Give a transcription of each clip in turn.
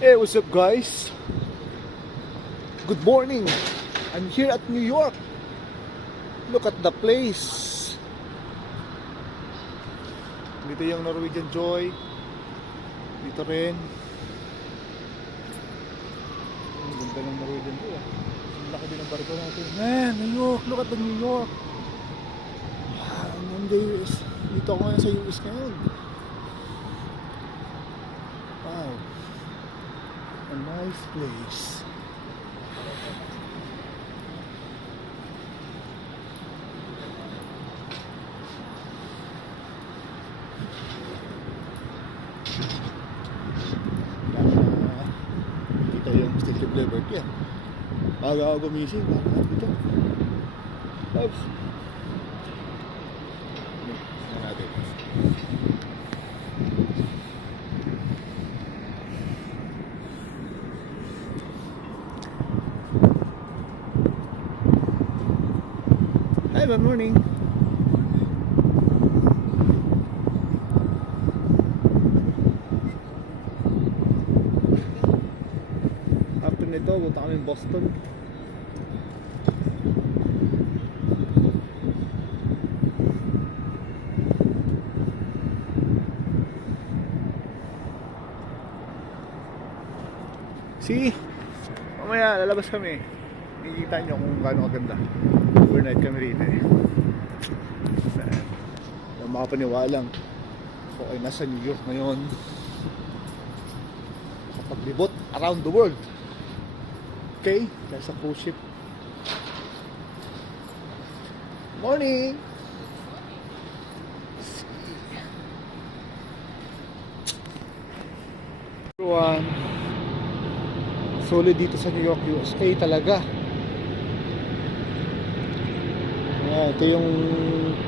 Hey, what's up guys? Good morning. I'm here at New York. Look at the place. Dito yung Norwegian Joy. Dito rin. Ang ganda ng Norwegian Joy. Ang laki din ng barko natin. Man, New York. Look at the New York. I'm in the US. Dito ako ngayon sa US ngayon. Wow. A nice place. Kita yung Still Flavor yan. Aga ako gumising. Dito. Oops. Tingnan natin. Hi, good morning. After nito, punta kami Boston. See? Mamaya lalabas kami. Nakikita nyo kung gaano kaganda. Overnight kami rito eh. Yung makapaniwalang ako ay nasa New York ngayon. Kapaglibot around the world. Okay? Dahil sa cruise ship. Morning! Everyone, solid dito sa New York, USA talaga. Ayan, ito yung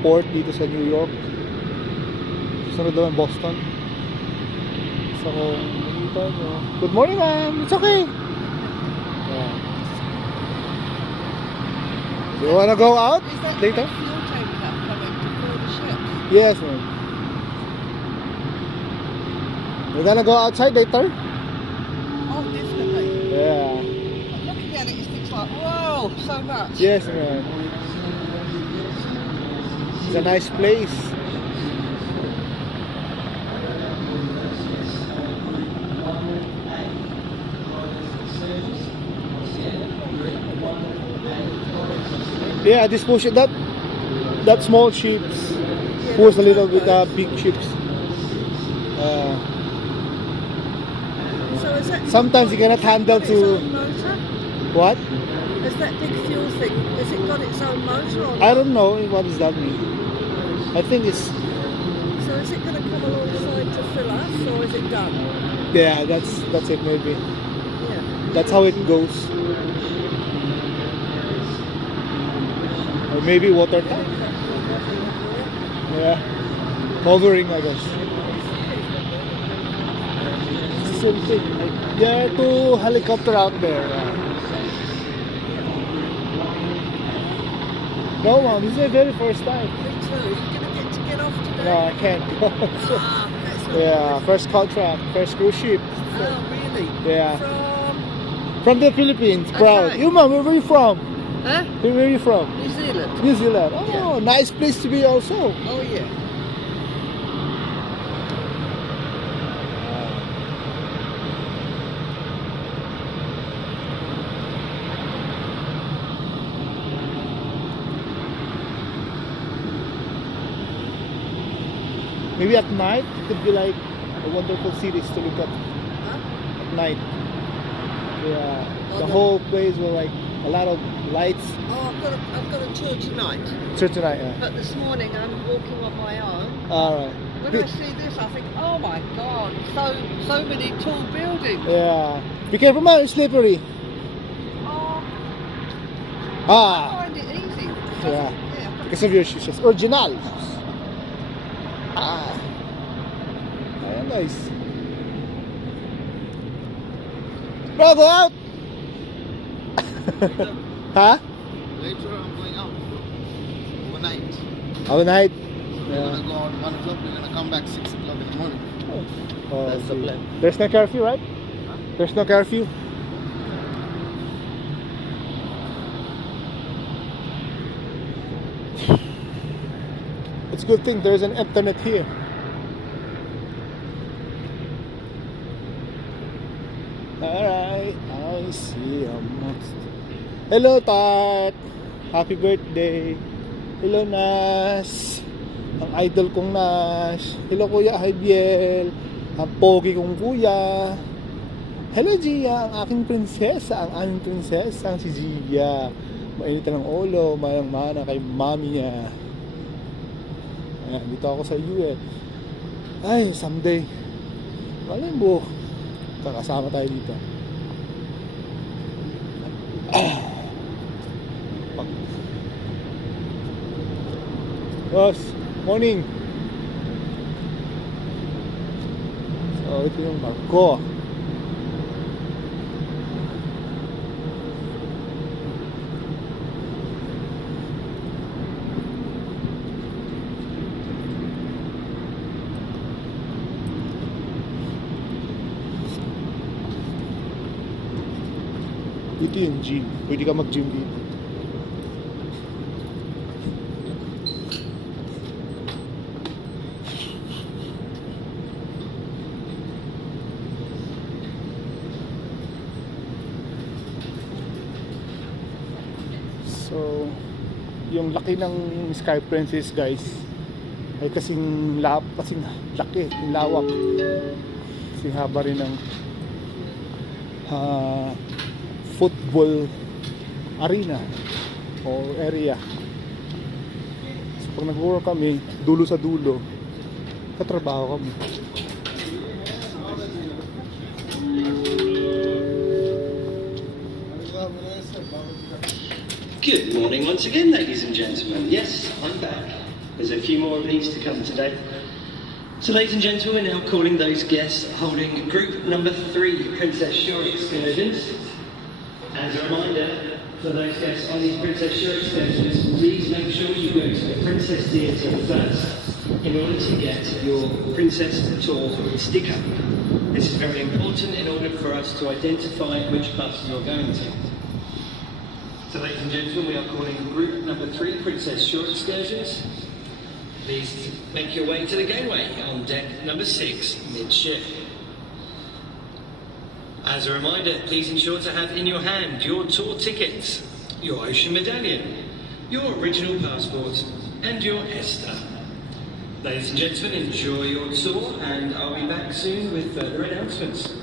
port dito sa New York. Sunod naman Boston. So kung nakita nyo, good morning ma'am, it's okay. Ayan. Do you wanna go out later? Fuel tank up coming to fill the ship? Yes ma'am. We're gonna go outside later? Oh, definitely. Yeah. But looking at it, it thinks like, whoa, so much. Yes ma'am. It's a nice place. Yeah, this push that small ships pulls a little bit big ships. So is that Sometimes you cannot handle got its to own motor? what? Is that big fuel thing, has it got its own motor or not? I don't know what does that mean. I think it's So is it going to come alongside to fill us, or is it done? yeah, that's it maybe. Yeah. That's how it goes. Or maybe water tank. Yeah. Covering I guess. It's the same thing. Like, there are two helicopter out there. No mom, this is my very first time. Me too. Are you going to get off today? No, I can't go. That's not Yeah, nice. first contract, first cruise ship. Oh, really? Yeah. From... From the Philippines, proud. Okay. You mom, where are you from? Huh? Where are you from? New Zealand. New Zealand. Oh, Yeah. nice place to be also. Oh, yeah. Maybe at night it could be like a wonderful cities to look at Huh? at night. Yeah, Oh, the no. whole place with like a lot of lights. Oh, I've got a tour tonight. So tonight, yeah. But this morning I'm walking on my own. All right. When I see this, I think, oh my God, so many tall buildings. Yeah. Be careful, man. It's slippery. Oh, I Ah, find it easy. Yeah. Yeah. because of your shoes. Original. Ah. Ayan, guys. Bro, go out! Huh? Later I'm going out overnight. Overnight? We're gonna go out 1 o'clock, we're gonna come back 6 o'clock in the morning. Oh, That's the see. plan. There's no curfew, right? There's no curfew. It's a good thing there's an internet here. Alright, I see a monster. Hello, Tat! Happy birthday! Hello, Nas! Ang idol kong Nas! Hello, Kuya Hybiel! Ang pogi kong kuya! Hello, Gia! Ang aking prinsesa! Ang aming prinsesa! Ang si Gia! Mainit ng ulo, manang-mana kay mami niya. Ayan, dito ako sa US. Ay, someday. Alam mo, kakasama tayo dito. Boss, morning. So, ito yung barko. Ito yung gym. Pwede ka mag-gym dito. So, yung laki ng Sky Princess, guys, ay kasing laki, yung lawak. Kasing haba rin ng football arena o area. So, pag nag-work kami, dulo sa dulo, katrabaho kami. Good morning once again, ladies and gentlemen. Yes, I'm back. There's a few more of these to come today. So, ladies and gentlemen, we're now calling those guests holding group number 3 Princess Shore excursions. As a reminder, for those guests on these Princess Shore excursions, please make sure you go to the Princess Theatre first in order to get your Princess Tour sticker. This is very important in order for us to identify which bus you're going to. So, ladies and gentlemen, we are calling group number 3 Princess Shore excursions. Please make your way to the gangway on deck number 6, midship. As a reminder, please ensure to have in your hand your tour tickets, your ocean medallion, your original passport, and your ESTA. Ladies and gentlemen, enjoy your tour, and I'll be back soon with further announcements.